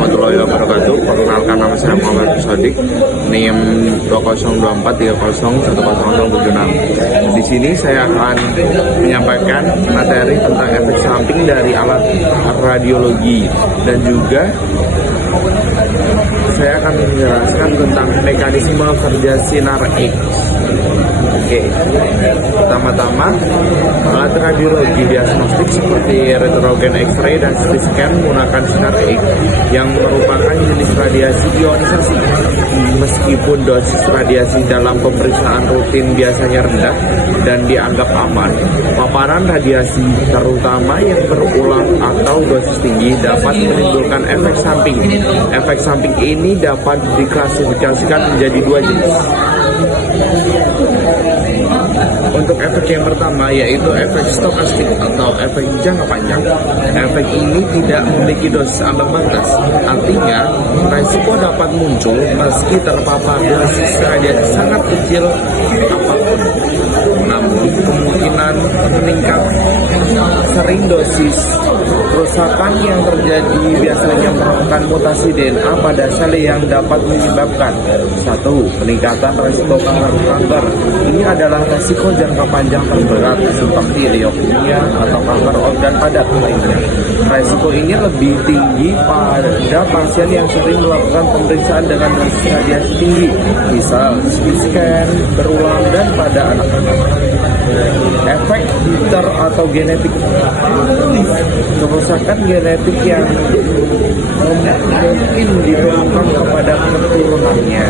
warahmatullahi wabarakatuh. Perkenalkan, nama saya Muhammad Sodik, NIM 202430101076. Di sini saya akan menyampaikan materi tentang efek samping dari alat radiologi dan juga saya akan menjelaskan tentang mekanisme kerja sinar X. Oke, pertama-tama alat radiologi diagnostik seperti retrogen X-ray dan CT scan menggunakan sinar X yang merupakan jenis radiasi ionisasi. Meskipun dosis radiasi dalam pemeriksaan rutin biasanya rendah dan dianggap aman, paparan radiasi terutama yang berulang atau dosis tinggi dapat menimbulkan efek samping. Efek samping ini dapat diklasifikasikan menjadi dua jenis. Untuk efek yang pertama yaitu efek stokastik atau efek jangka panjang. Efek ini tidak memiliki dosis ambang batas, artinya resiko dapat muncul meski terpapar dosis radiasi sangat kecil apapun. Namun kemungkinan meningkat sering dosis kerusakan yang terjadi biasanya merupakan mutasi DNA pada sel yang dapat menyebabkan 1. Peningkatan resiko kanker. Ini adalah resiko jangka panjang terberat seperti leukemia atau kanker organ padat lainnya. Resiko ini lebih tinggi pada pasien yang sering melakukan pemeriksaan dengan dosis radiasi tinggi, misal CT scan berulang dan pada anak-anak. Efek Bitter atau genetik. Kerusakan genetik yang mungkin ditemukan kepada keturunannya.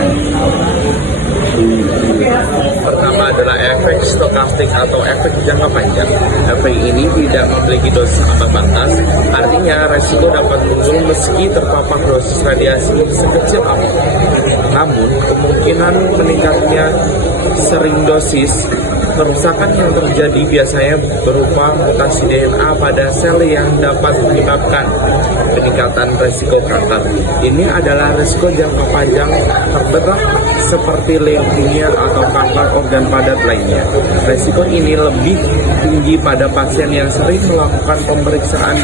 Pertama adalah efek stokastik atau efek jangka panjang. Efek ini tidak memiliki dosis ambang batas, artinya resiko dapat muncul meski terpapar dosis radiasi sekecil apapun. Namun kemungkinan meningkatnya sering dosis kerusakan yang terjadi biasanya berupa mutasi DNA pada sel yang dapat menyebabkan peningkatan resiko kanker. Ini adalah resiko jangka panjang terberat seperti leukemia atau kanker organ padat lainnya. Resiko ini lebih tinggi pada pasien yang sering melakukan pemeriksaan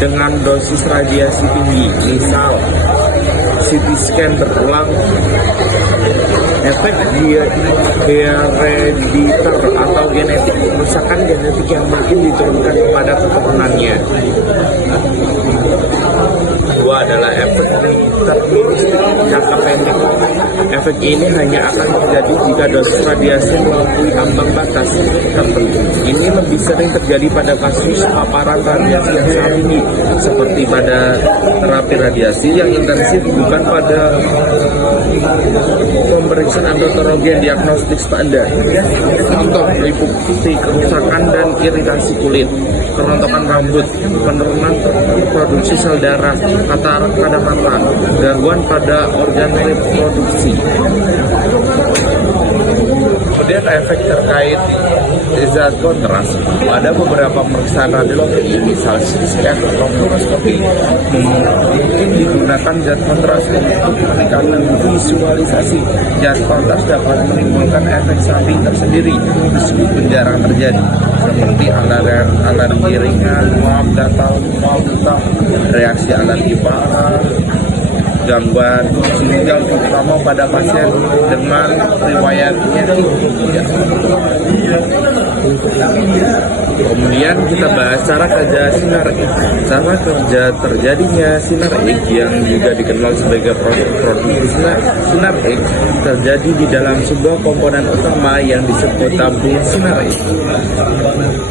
dengan dosis radiasi tinggi, misal CT scan berulang. Efek herediter atau genetik. Kerusakan genetik yang mungkin diturunkan kepada keturunannya. Dua adalah efek deterministik jangka pendek. Efek ini hanya akan terjadi jika dosis radiasi melampaui ambang batas tertentu. Ini lebih sering terjadi pada kasus paparan radiasi yang sangat tinggi, seperti pada terapi radiasi yang intensif, bukan pada pemeriksaan endotorogen diagnostik standar. Contoh liposuksi, kerusakan dan iritasi kulit, kerontokan rambut, penurunan produksi sel darah, katarak pada mata, gangguan pada organ reproduksi. Kemudian efek terkait zat kontras pada beberapa pemeriksaan radiologi, misal CT scan atau fluoroskopi, mungkin digunakan zat kontras untuk meningkatkan visualisasi. Zat kontras dapat menimbulkan efek samping tersendiri meskipun jarang terjadi, seperti alergi ringan, mual, gatal, mual, muntah, reaksi alergi parah, gangguan ginjal terutama pada pasien dengan riwayatnya tinggi. Kemudian kita bahas cara kerja sinar X. Cara kerja terjadinya sinar X yang juga dikenal sebagai produksi sinar X terjadi di dalam sebuah komponen utama yang disebut tabung sinar X.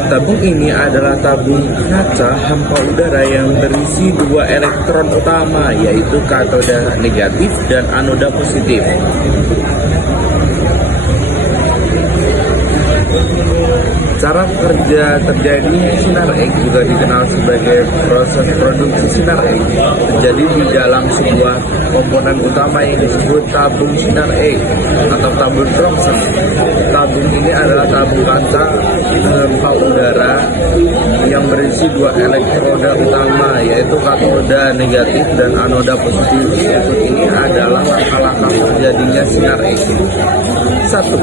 Tabung ini adalah tabung kaca hampa udara yang berisi dua elektron utama, yaitu katoda negatif dan anoda positif. Cara kerja terjadinya sinar X juga dikenal sebagai proses produksi sinar X terjadi di dalam sebuah komponen utama yang disebut tabung sinar X atau tabung Thomson. Tabung ini adalah tabung kaca hampa udara yang berisi dua elektroda utama, yaitu katoda negatif dan anoda positif. Berikut ini adalah langkah-langkah terjadinya sinar X. 1.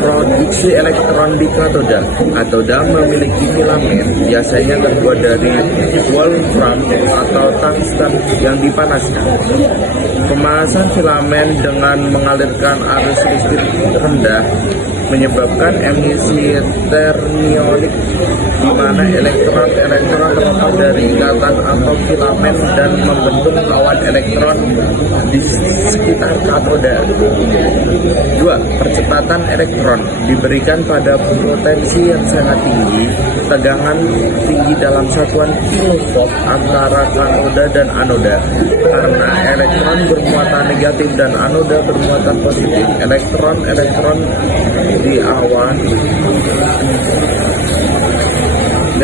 Produksi elektron di katoda. Katoda memiliki filamen biasanya terbuat dari wolfram atau tungsten yang dipanaskan. Pemanasan filamen dengan mengalirkan arus listrik rendah menyebabkan emisi ternionik, di mana elektron terlepas dari ikatan atau filamen dan membentuk awan elektron di sekitar katoda. 2. Percepatan elektron diberikan pada potensi yang sangat tinggi, tegangan tinggi dalam satuan kilovolt antara katoda dan anoda. Karena elektron bermuatan negatif dan anoda bermuatan positif, elektron di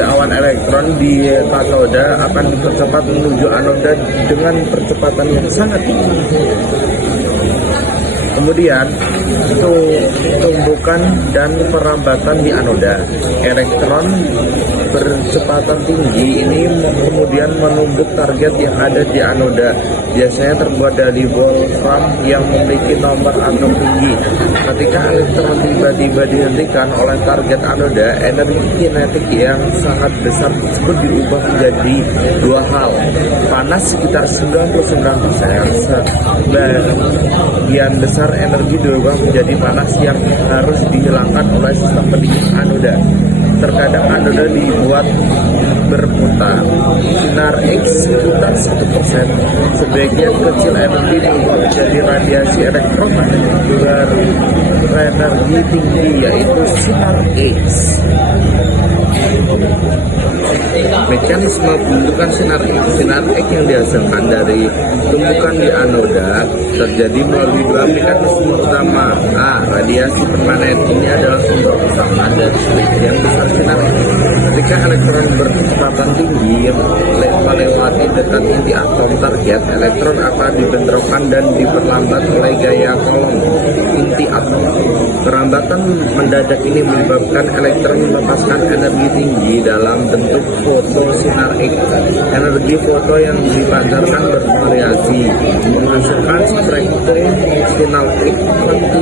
awan elektron di katoda akan dipercepat menuju anoda dengan percepatan yang sangat tinggi. Kemudian tumbukan dan perambatan di anoda. Elektron bercepatan tinggi ini kemudian menumbuk target yang ada di anoda, biasanya terbuat dari wolfram yang memiliki nomor atom tinggi. Ketika elektron tiba-tiba dihentikan oleh target anoda, energi kinetik yang sangat besar tersebut diubah menjadi dua hal. Panas sekitar 99%, sebagian besar energi diubah menjadi panas yang harus dihilangkan oleh sistem pendingin anoda. Terkadang anoda dibuat berputar. Sinar X sekitar 1%. Sebagian kecil energi diubah menjadi radiasi elektromagnetik berenergi tinggi, yaitu sinar X. Mekanisme pembentukan sinar X yang dihasilkan dari tumbukan di anoda terjadi melalui dua mekanisme utama. A. Radiasi permanen. Ini adalah sumber utama dari sebagian besar sinar X. Ketika elektron berkecepatan tinggi melewati dekat inti atom target, elektron akan dibentrokkan dan diperlambat oleh gaya kolom inti atom. Perlambatan mendadak ini menyebabkan elektron melepaskan energi tinggi dalam bentuk foto sinar X. Energi foto yang dipancarkan bervariasi, menghasilkan spektrum sinar X tertentu.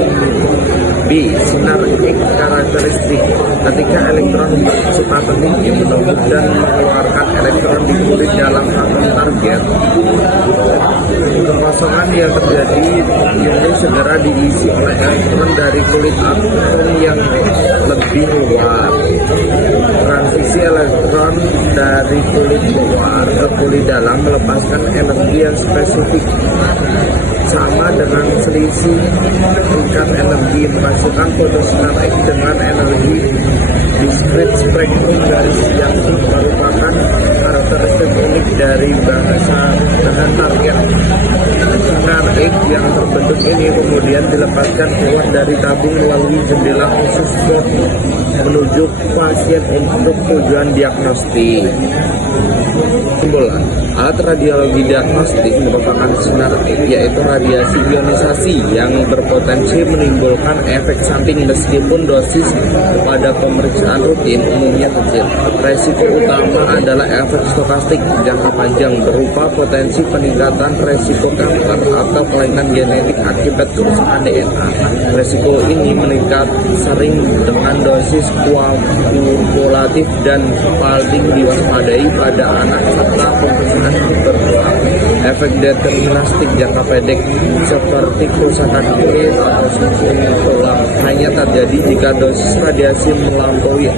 B. Sinar X karakteristik. Ketika elektron berkecepatan tinggi menumbuk dan mengeluarkan elektron di kulit dalam atom target, kekosongan yang terjadi ini segera diisi oleh elektron dari kulit atom yang lebih luar. Transisi elektron dari kulit luar ke kulit dalam melepaskan energi yang spesifik, sama dengan selisih tingkat energi menghasilkan fotosinar X dengan energi diskrit. Spektrum garis yang merupakan karakteristik unik dari bahan target. Sinar X yang terbentuk ini kemudian dilepaskan keluar dari tabung melalui jendela khusus menuju pasien untuk tujuan diagnostik. Kesimpulan, alat radiologi diagnostik merupakan sinar X, yaitu radiasi ionisasi yang berpotensi menimbulkan efek samping meskipun dosis pada pemeriksaan rutin umumnya kecil. Resiko utama adalah efek stokastik jangka panjang berupa potensi peningkatan resiko kanker atau kelainan genetik akibat kerusakan DNA. Resiko ini meningkat sering dengan dosis kumulatif dan paling diwaspadai pada anak serta pemeriksaan berkurang. Efek deterministik jangka pendek seperti kerusakan kulit atau sumsum tulang hanya terjadi jika dosis radiasi melampaui